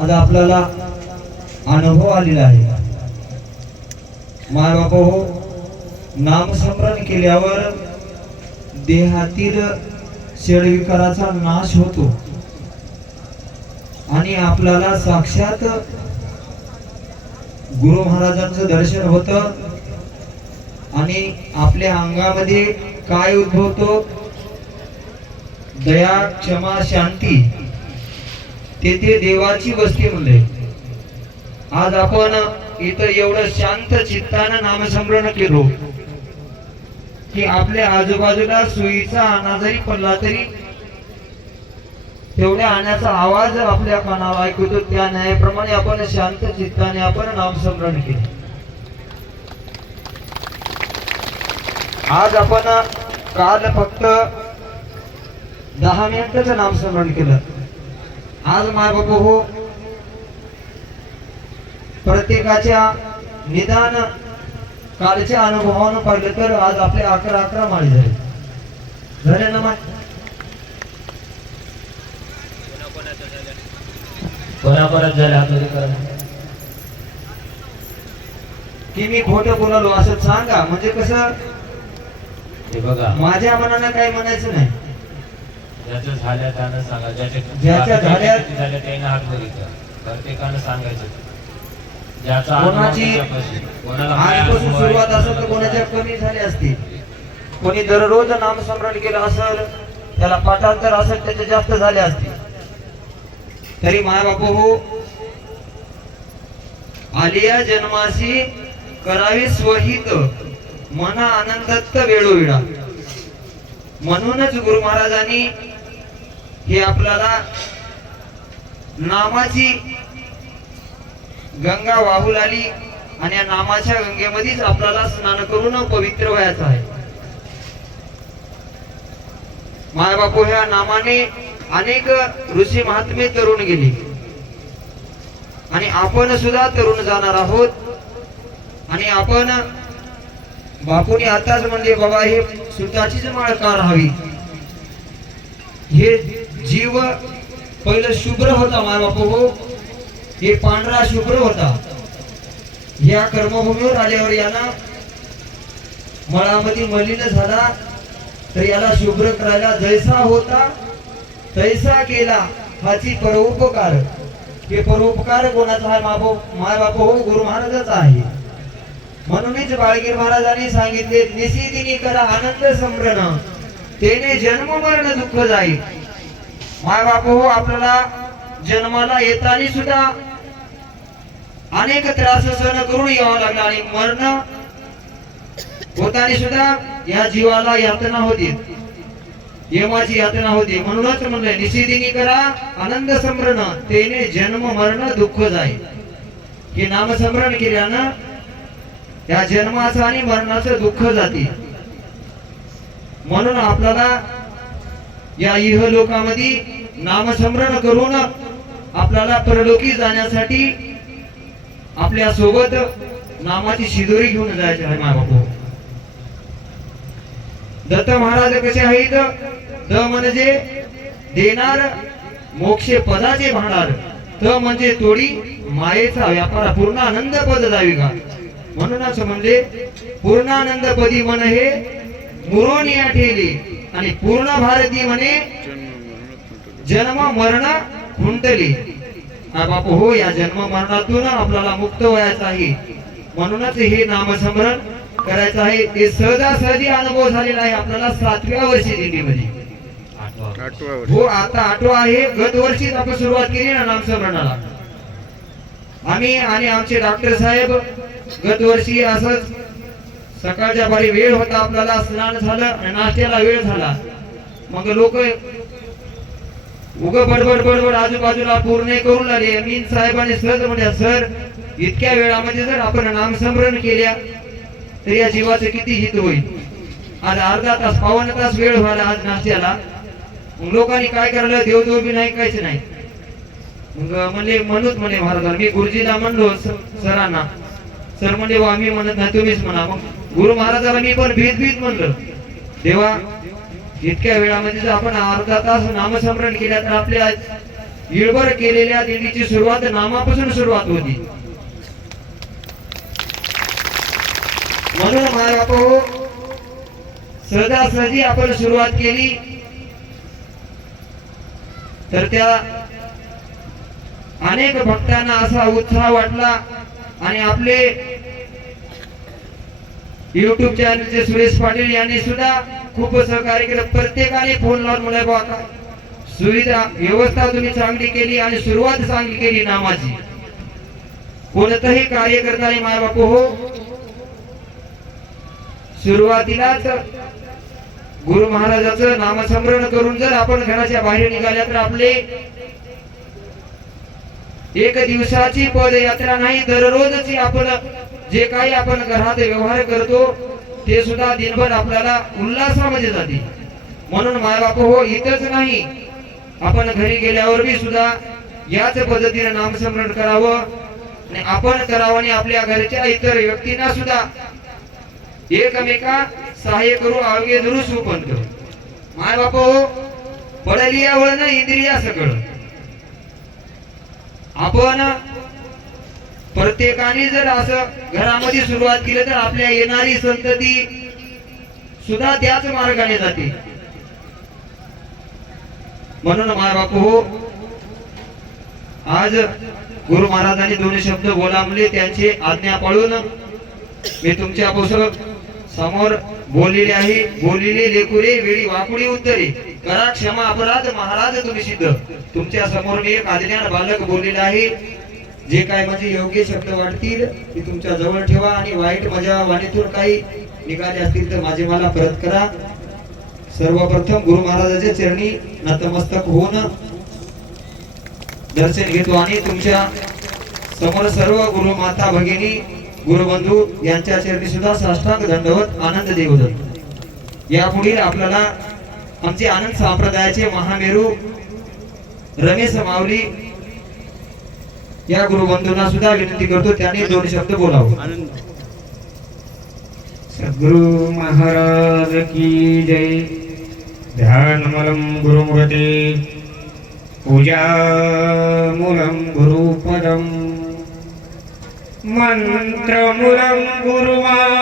आज आपल्याला अनुभव आलेला आहे। माय बाप हो, नामस्मरण केल्यावर देहातील षडविकाराचा नाश होतो आणि आपल्याला साक्षात गुरु महाराजांचं दर्शन होतं आणि आपल्या अंगामध्ये काय उद्भवतो? दया, क्षमा, शांती, तेथे देवाची वस्ती म्हणले। आज आपण इथं एवढं शांत चित्तानं नामस्मरण केलो की आपल्या आजूबाजूला सुईचा आणा जरी पडला तरी तेवढ्या आण्याचा आवाज आपल्या कानाला ऐकू येतो। त्या न्यायाप्रमाणे आपण शांत चित्ताने आपण नामस्मरण केले। आज आपण काल फक्त 10 मिनिटाचं नामस्मरण केलं। आज माय बाप हो, प्रत्येकाच्या निदान कालच्या अनुभवानं पाहिलं तर आज आपले 11 माळी झाले ना माय? कोणाकोणात झाले आतमध्ये करा की मी खोटं बोलालो असं सांगा, म्हणजे कसं हे बघा, माझ्या मनानं काही म्हणायचं नाही। ज्याचं झाल्या त्यानं सांगा, ज्याच्या झाल्या त्यानं हात बघितला, प्रत्येकानं सांगायचं। ज्याचा कोणाची आजपासून सुरुवात असेल तर कोणाच्या कमी झाली असती, कोणी दररोज नामस्मरण केलं असेल, त्याला पाठांतर असेल त्याचे जास्त झाले असते। तरी माय बाप हो, आलिया जन्मासी करावे स्वहित, मना आनंदत्त वेळोवेळा। म्हणूनच गुरु महाराजांनी हे आपल्याला नामाची गंगा वाहू लागली आणि या नामाच्या गंगेमध्येच आपल्याला स्नान करून पवित्र व्हायचं आहे। माय बापू, ह्या नामाने अनेक ऋषी महात्मे तरुण गेले आणि आपण सुद्धा तरुण जाणार आहोत। आणि आपण बापूने आताच म्हणले, बाबा हे सुताचीच माळ का राहावी? हे जीव पहिलं शुभ्र होता माय बापू हो, हे पांढरा शुभ्र होता। या कर्मभूमीवर आल्यावर याला मळामध्ये मलिन झाला तर याला शुभ्र करायला जैसा होता तैसा केला, हाची परोपकार। हे परोपकार कोणाचा आहे माय बाप हो? गुरु महाराजाचा आहे। म्हणूनच बाळगीर महाराजांनी सांगितले, निशिदिनी करा आनंद समरण, तेने जन्म मरण दुःख जाईल। माय बाप हो, आपल्याला जन्माला येताना सुद्धा अनेक त्रास सहन करून यावं लागला आणि मरण होताना सुद्धा या जीवाला यातना होती, यमाची यातना होती। म्हणूनच म्हणले, निशिदिनी करा आनंद समरण, तेने जन्म मरण दुःख जाईल। हे नामस्मरण केल्यानं या जन्माचं आणि मरणाचं दुःख जाते। म्हणून आपल्याला या इह लोकामध्ये नामस्मरण करून आपल्याला परलोकी जाण्यासाठी आपल्या सोबत नामाची शिदोरी घेऊन जायची आहे माय बापू। दत्त महाराज कसे आहेत? द म्हणजे देणार, मोक्षे पदाचे भांडार, त म्हणजे तोडी मायेचा व्यापार, पूर्ण आनंद पद जावी का। म्हणूनच म्हणजे पूर्णानंद पदी मन हे मुरोनिया ठेली आणि पूर्ण भारती म्हणे जन्म मरण खुंटली। बापू हो, या जन्म मरणातून आपल्याला मुक्त व्हायचं आहे। म्हणूनच हे नामस्मरण करायचं आहे। ते सहजासहजी अनुभव झालेला आहे आपल्याला 7व्या वर्षी दिंडीमध्ये हो। आता 8वा आहे। गत वर्षीच आपण सुरुवात केली ना नामस्मरणाला। आम्ही आणि आमचे डॉक्टर साहेब गत वर्षी असंच सकाळच्या बारी वेळ होता, आपल्याला स्नान झालं आणि नाश्त्याला वेळ झाला। मग लोक उग बडबड आजूबाजूला पूर्ण करून लागले। मी साहेबांनी सहज म्हणजे, सर इतक्या वेळामध्ये जर आपण नामस्मरण केल्या तर या जीवाचं किती हित होईल। आज अर्धा तास 52 तास वेळ व्हायला आज नाश्त्याला। मग लोकांनी काय करायला, देवदेव बी नाही, काहीच नाही। मग म्हणले, म्हणूच म्हणे महाराज, मी गुरुजीला म्हणलो सरांना, सर म्हणजे आम्ही म्हणत नाही, तुम्हीच म्हणा। मग गुरु महाराजाला मी पण भीत म्हणलं, देवा इतक्या वेळामध्ये जर आपण अर्धा तास नामस्मरण केल्या तर आपल्या इळभर केलेल्या दिंडीची सुरुवात नामापासून सुरुवात होती. म्हणून माय बापू सहजासहजी आपण सुरुवात केली तर त्या अनेक भक्तांना असा उत्साह वाटला आणि आपले YouTube चॅनलचे सुरेश पाटील यांनी सुद्धा खूप सहकार्य केलं. प्रत्येकाने फोन लावून म्हणाले बाबा सुविधा व्यवस्था तुम्ही चांगली केली आणि सुरुवात चांगली केली नामाची. कोणतंही कार्य करताना माय बापू हो सुरुवातीलाच गुरु महाराजाचं नामस्मरण करून जर आपण घराच्या बाहेर निघाल्या तर आपले एक दिवसाची पदयात्रा नाही, दररोजची आपण जे काही आपण घरात व्यवहार करतो ते सुद्धा दिनभर आपल्याला उल्हासामध्ये जाते. म्हणून मायबाप हो इथंच नाही आपण घरी गेल्यावर बी सुद्धा याच पद्धतीने नामस्मरण करावं आणि आपण करावं आणि आपल्या घरच्या इतर व्यक्तींना सुद्धा एकमेका सहाय्य करू अवघे जरूर सुपंत. मायबाप हो पडलिया वळण इंद्रिया सकळ. आपण प्रत्येकाने जर असं घरामध्ये सुरुवात केली तर आपल्या येणारी संतती सुद्धा त्याच मार्गाने जाते. म्हणून मायबाप हो आज गुरु महाराजांनी दोन शब्द बोलावले, त्यांची आज्ञा पाळून मी तुमच्या समोर बोललेले आहे. बोललेले लेकुरे वेळी वाकुडी उत्तरे करा क्षमा अपराध महाराज तुम्ही सिद्ध. तुमच्या समोर मी एक आज्ञान बालक बोललेला आहे. जे काय म्हणजे योग्य शब्द वाटतील ते तुमच्या जवळ ठेवा आणि वाईट माझ्या वाणीतून काही निघाले असतील तर माझे मला परत करा. सर्वप्रथम गुरु महाराजांच्या चरणी नतमस्तक होऊन दर्शन घेतो आणि तुमच्या समोर सर्व गुरु माता भगिनी गुरुबंधू यांच्या चरणी सुद्धा साष्टांग दंडवत आनंद देवदत्त. यापुढील आपल्याला आमचे आनंद संप्रदायाचे महामेरू रमेश माऊली या गुरुबंधूंना सुद्धा विनंती करतो त्यांनी दोन शब्द बोलावं. सद्गुरु महाराज की जय. ध्यानमूलम गुरुमूर्ते पूजामूलम गुरुपदम मंत्रमूलम गुरुवाक्ये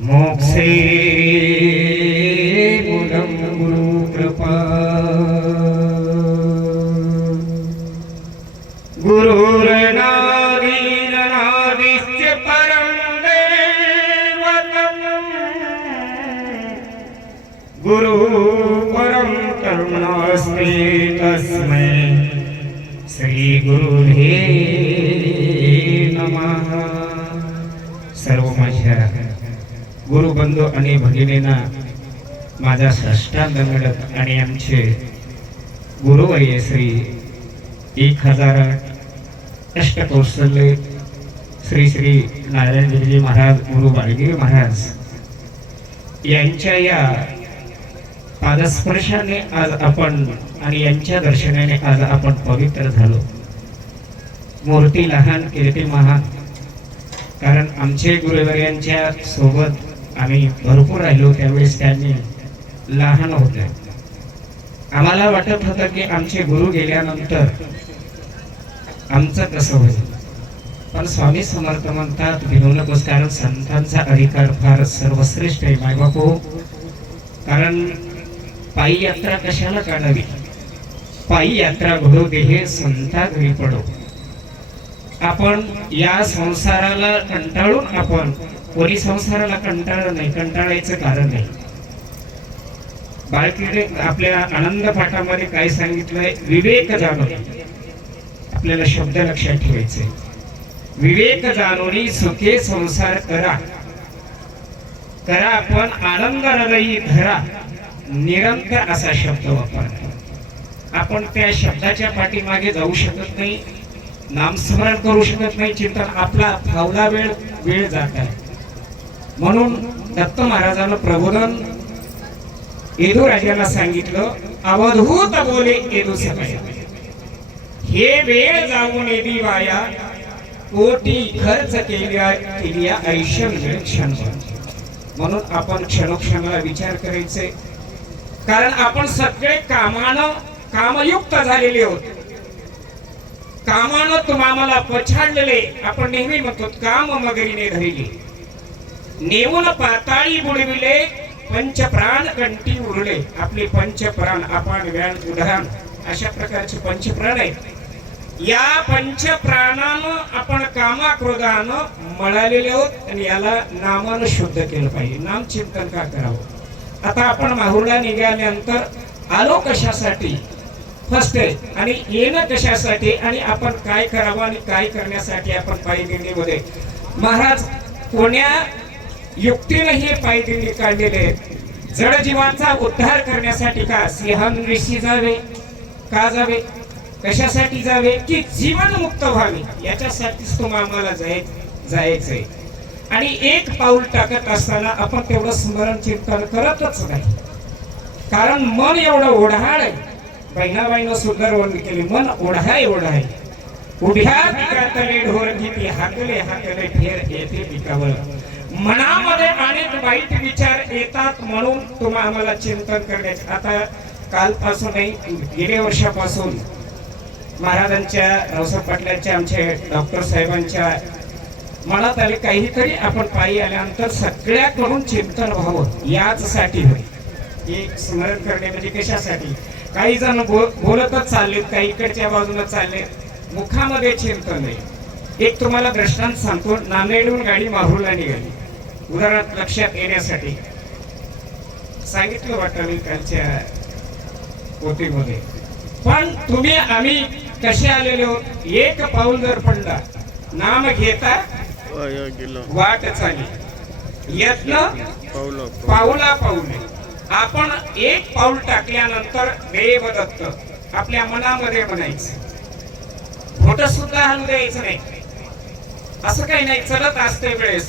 मोक्षे मूलम गुरुकृपा. गुरुर्नादीनादिश्च परं दैवतं गुरु परं करुणास्ते तस्मै श्री गुरुवे नमः. सर्व माझ्या गुरुबंधू आणि भगिनींना माझा साष्टांग दंडवत आणि आमचे गुरुवर्य श्री 1000 अष्टकौशल्य श्री श्री नारायणजी महाराज गुरु बाळगिरी महाराज यांच्या या पादस्पर्शाने आज आपण आणि यांच्या दर्शनाने आज आपण पवित्र झालो. मूर्ती लहान कीर्ती महान. कारण आमचे गुरुवर्यांच्या सोबत आम्ही भरपूर राहिलो त्यावेळेस त्यांनी लहान होते. आम्हाला वाटत होतं की आमचे गुरु गेल्यानंतर आमचं कसं होईल. पण स्वामी समर्थ म्हणतात भिनू नकोस, कारण संतांचा अधिकार फार सर्वश्रेष्ठ आहे मायबापू. कारण पायी यात्रा कशाला काढावी. पायी यात्रा घडू दे हे संता घरी पडो. आपण या संसाराला कंटाळून आपण कोणी संसाराला कंटाळलं नाही, कंटाळायचं कारण नाही. बाळकीने आपल्या आनंद पाठामध्ये काय सांगितलंय, विवेक जाणून. आपल्याला शब्द लक्षात ठेवायचे, विवेक जाणून सुखे संसार करा. करा आपण आनंद हृदयी धरा. निरंतर असा शब्द वापरला. आपण त्या शब्दाच्या पाठीमागे जाऊ शकत नाही, नामस्मरण करू शकत नाही. चिंतन आपला फावला वेळ जात आहे. म्हणून दत्त महाराजांना प्रबोधन येदू राजाला सांगितलं, अवधूत बोले येदू सकाळी. हे वेळ जाऊन येदी वाया, कोटी खर्च केली ऐश्वर्य क्षण. म्हणून आपण क्षणोक्षणाला विचार करायचे, कारण आपण सगळे कामानं कामयुक्त झालेले आहोत. कामानं तुम्हाला पछाडलेले. आपण नेहमी म्हणतो काम मगरीने धरिले, नेऊन पाताळी बुडविले, पंचप्राण कंठी उरले. आपले पंचप्राण आपण व्यान उदाहरण अशा प्रकारचे पंचप्राण आहेत. या पंचप्राणानं आपण कामाक्रोधानं मळालेले आहोत आणि याला नामानं शुद्ध केलं पाहिजे. नाम चिंतन का करावं. आता आपण माहुरला निघाल्यानंतर आलो कशासाठी फर्स्ट आहे, आणि येणं कशासाठी, आणि आपण काय करावं आणि काय करण्यासाठी आपण पायदिंडीमध्ये महाराज कोण्या युक्तीने हे पायदिंडी काढलेले आहेत. जड जीवाचा उद्धार करण्यासाठी का सिंहन ऋषी जावे, का जावे, कशासाठी जावे, की जीवन मुक्त व्हावे, याच्यासाठीच तुम्हाला जायचंय. आणि एक पाऊल टाकत असताना आपण तेवढं स्मरण चिंतन करतच नाही, कारण मन एवढं ओढाळ आहे. बहिणाबाईनं सुंदर वर्णन केले, मन ओढाय ओढाय उभ्या पिकातले ढोर किती हाकले हाकले फेर येते पिकावर. मनामध्ये अनेक वाईट विचार येतात, म्हणून तुम्हाला चिंतन करण्याचे. आता कालपासून नाही, गेल्या वर्षापासून महाराजांच्या रावसाहेब पाटलांच्या आमच्या डॉक्टर साहेबांच्या मनात आले काहीतरी आपण पायी आल्यानंतर सगळ्याकडून चिंतन व्हावं याचसाठी होय. एक स्मरण करणे म्हणजे कशासाठी. काही जण बोलतच चाललेत, काही इकडच्या बाजूला चालले, मुखामध्ये चिंतन आहे. एक तुम्हाला दृष्टांत सांगतो. नांदेडहून गाडी माहुरला निघाली, उदाहरणार्थ लक्षात येण्यासाठी सांगितलं वाटतं मी कालच्या पोथीमध्ये. पण तुम्ही आम्ही कसे आलेलो, एक पाऊल जर पडला नाम घेता वाट चाली, यत्न पाऊला पाऊले. आपण एक पाऊल टाकल्यानंतर देवदत्त आपल्या मनामध्ये म्हणायचं, खोट सुद्धा हलू द्यायचं नाही. असं काही नाही, चलत असते वेळेस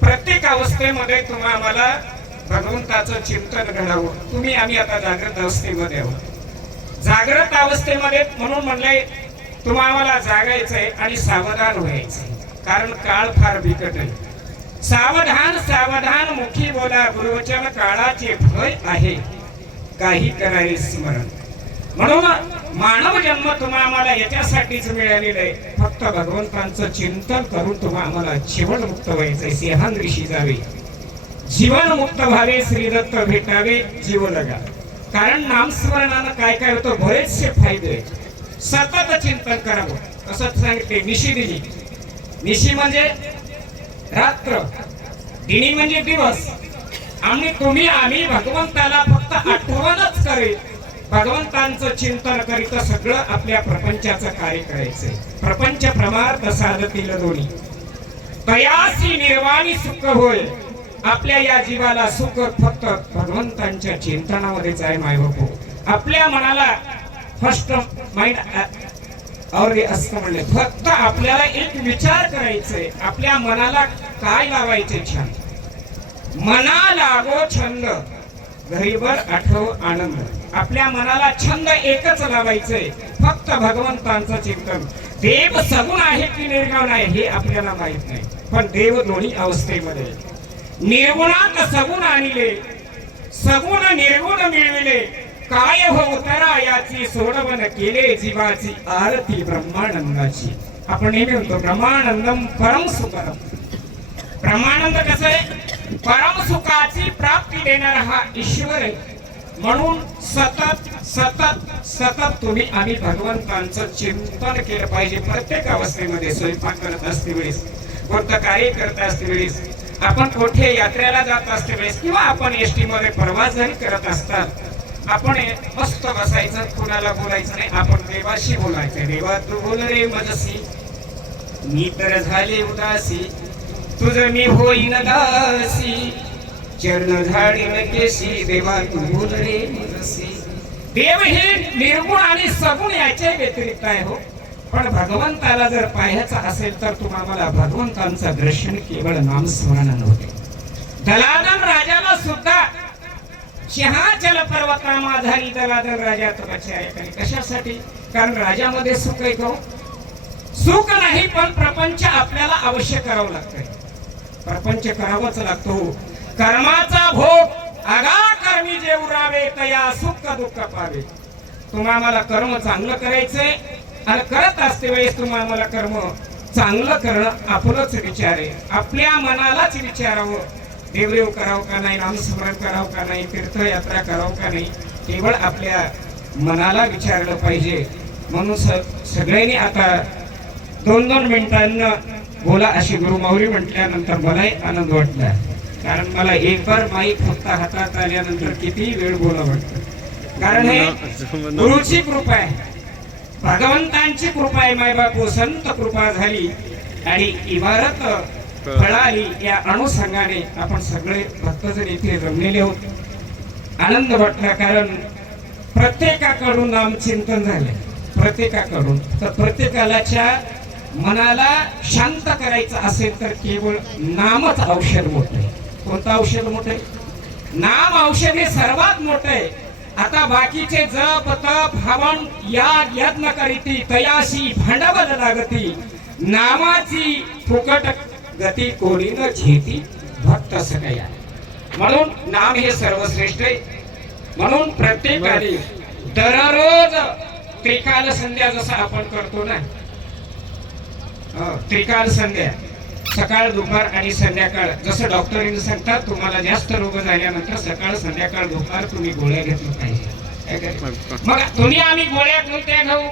प्रत्येक अवस्थेमध्ये तुम्हाला भगवंताचं चिंतन घडावं. तुम्ही आम्ही आता जागृत अवस्थेमध्ये आहोत. जागृत अवस्थेमध्ये म्हणून म्हणले तुम्हाला जागायचंय आणि सावधान व्हायचंय, कारण काळ फार बिकट आहे. सावधान सावधान मुखी बोला, गुरुवचन काळाचे भय आहे, काही करावे स्मरण. म्हणून मानव जन्म तुम्हाला याच्यासाठीच मिळालेलं आहे, फक्त भगवंतांचं चिंतन करून तुम्हाला जीवन मुक्त व्हायचंय. सिंहन ऋषी जावे, जीवन मुक्त व्हावे, श्रीदत्त भेटावे जीव लगा. कारण नामस्मरणानं काय काय होतं, बरेचसे फायदे. सतत चिंतन करावं. असं सांगितले निशी दिली. निशी म्हणजे रात्र, दिनी म्हणजे दिवस. आणि तुम्ही आम्ही भगवंताला फक्त आठवणच करेल, भगवंतांचं चिंतन करीत सगळं आपल्या प्रपंचाचं कार्य करायचंय. प्रपंच प्रमार्थ साधतील दोन्ही, तयासी निर्वाणी सुख होय. आपल्या या जीवाला सुख फक्त भगवंतांच्या चिंतनामध्येच आहे. मायबापू आपल्या मनाला फर्स्ट माइंड और असं म्हणले, फक्त आपल्याला एक विचार करायचंय, आपल्या मनाला काय लावायचे छंद. मना लागो छंद, घरीवर आठव आनंद. आपल्या मनाला छंद एकच लावायचंय, फक्त भगवंतांचं चिंतन. देव सगुण आहे की निर्गुण आहे हे आपल्याला माहित नाही, पण देव दोन्ही अवस्थेमध्ये. निर्गुणात सगुण आणले, सगुण निर्गुण मिळविले, काय हो उतरा याची सोडवण केले, जीवाची आरती ब्रह्मानंदाची. आपण नेहमी म्हणतो ब्रह्मानंदम परम सुखम. ब्रह्मानंद कसं आहे, परम सुखाची प्राप्ती देणारा हा ईश्वर आहे. म्हणून सतत सतत सतत तुम्ही आम्ही भगवंतांचं चिंतन केलं पाहिजे. प्रत्येक अवस्थेमध्ये स्वयंपाक करत असते वेळेस, कोणतं कार्य करत असते वेळेस, आपण कुठे यात्रेला जात असते वेळेस, किंवा आपण एसटी मध्ये प्रवास जरी करत असतात, आपण मस्त बसायचं, कुणाला बोलायचं नाही, आपण देवाशी बोलायचं. देवा तू बोल रे मजसी, मी तर झाले उदासी, तुझ मी होईन दासी, चरण झाडीन केशी, देवा तू बोल रे मजसी. देव हे निर्गुण आणि सगुण याच्या व्यतिरिक्त आहे हो. पण भगवंताला जर पाहायचं असेल तर तुम्हाला भगवंतांचं दर्शन केवळ नामस्मरणानं होते. दलादन राजाला सुद्धा सिंहाचल पर्वतामाधारी दलादन राजा तपस्या आहे. कशासाठी? कारण राजामध्ये सुख आहे का? सुख नाही, पण प्रपंच आपल्याला अवश्य करावं लागतंय. प्रपंच करावाच लागतो. कर्माचा भोग आगा कर्मी जे उरावे तया सुख दुःख पावे. तुम्हा आम्हाला कर्म चांगलं करायचंय आणि करत असते वेळेस तुम्हा आम्हाला कर्म चांगलं करणं आपलंच विचार आहे. आपल्या मनालाच विचारावं, देवदेव करावं का नाही, नामस्मरण करावं का नाही, तीर्थयात्रा करावं का नाही, केवळ आपल्या मनाला विचारलं पाहिजे. म्हणून सगळ्यांनी आता 2-2 मिनिटांना बोला अशी गुरुमाऊली म्हटल्यानंतर मलाही आनंद वाटला. कारण मला एक बार माईक फक्त हातात आल्यानंतर किती वेळ बोला वाटतं. कारण हे गुरुची कृपा आहे, भगवंतांची कृपा आहे. मायबापू संत कृपा झाली आणि इमारत फळाली. या अनुषंगाने आपण सगळे भक्तजन इथे जमलेले होते. आनंद वाटला कारण प्रत्येकाकडून नामचिंतन झाले, प्रत्येकाकडून. तर प्रत्येकाच्या मनाला शांत करायचं असेल तर केवळ नामच औषध मोठं आहे. कोणतं औषध मोठं आहे? नाम औषध हे सर्वात मोठं आहे. आता बाकीचे जप तप हवन याग यज्ञ करीती तयाशी भांडवल लागती. नामाची फुकट गती कोणी न घेती भक्त सगळ्या. म्हणून नाम हे सर्वश्रेष्ठ आहे. म्हणून प्रत्येकाने दररोज त्रिकाल संध्या जसं आपण करतो ना, त्रिकाल संध्या सकाळ दुपार आणि संध्याकाळ. जसं डॉक्टरांनी सांगतात तुम्हाला जास्त रोग झाल्यानंतर सकाळ संध्याकाळ दुपार तुम्ही गोळ्या घेतल्या पाहिजे. मग तुम्ही आम्ही गोळ्या कोणत्या घेऊ?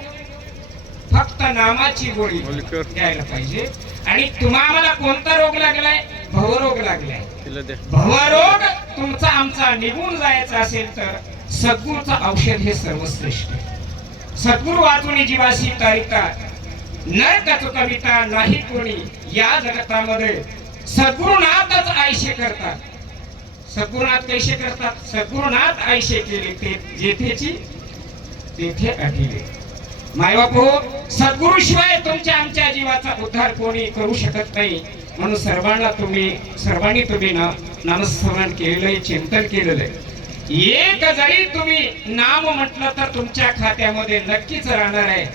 फक्त नामाची गोळी घ्यायला पाहिजे. आणि तुम्हाला कोणता रोग लागलाय? भवरोग लागलाय. भवरोग तुमचा आमचा निघून जायचा असेल तर सद्गुरूचं औषध हे सर्वश्रेष्ठ आहे. सद्गुरू वाचून जीवाशी तारिता नरकच कविता नाही कोणी या जगतामध्ये. सद्गुरुनाथच आयशे करतात. सद्गुरुनाथ कैसे करतात? सद्गुरुनाथ आयशे केले ते जेथेची तेथे अटिले. मायबापू सद्गुरु शिवाय तुमच्या आमच्या जीवाचा उद्धार कोणी करू शकत नाही. म्हणून सर्वांनी तुम्ही नामस्मरण केलेलं, चिंतन केलेलं आहे. एक जरी तुम्ही नाम म्हटलं तर तुमच्या खात्यामध्ये नक्कीच राहणार आहे.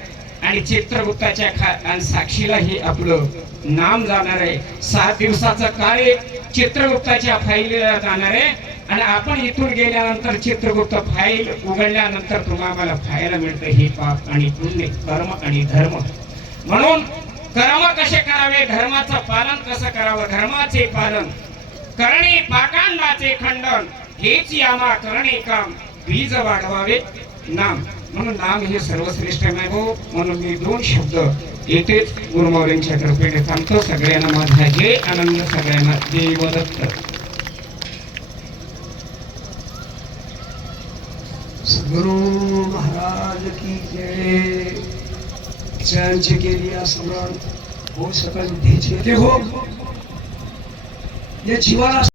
आणि चित्रगुप्ताच्या साक्षीला हे आपलं नाम जाणार आहे. 7 दिवसाचं कार्य चित्रगुप्ताच्या फाईलला जाणार आहे. आणि आपण इथून गेल्यानंतर चित्रगुप्त फाईल उघडल्यानंतर तुम्हाला फायला मिळतं हे पाप आणि पुण्य, कर्म आणि धर्म. म्हणून कर्म कसे करावे, धर्माचं पालन कसं करावं, धर्माचे पालन करणे पाकांडाचे खंडन हेच यामा करणे काम, बीज वाढवावे नाम. म्हणून नाम हे सर्वश्रेष्ठ आहे भाऊ. म्हणून मी 2 शब्द येथेच गुरुमाऊलींच्या कृपेने थांबतो. सगळ्यांना माझा जय आनंद, सगळ्यांना देवदत्त. सद्गुरु महाराज की जय. चैन के लिए स्मरण हो सकल भेजे हो. या जीवाला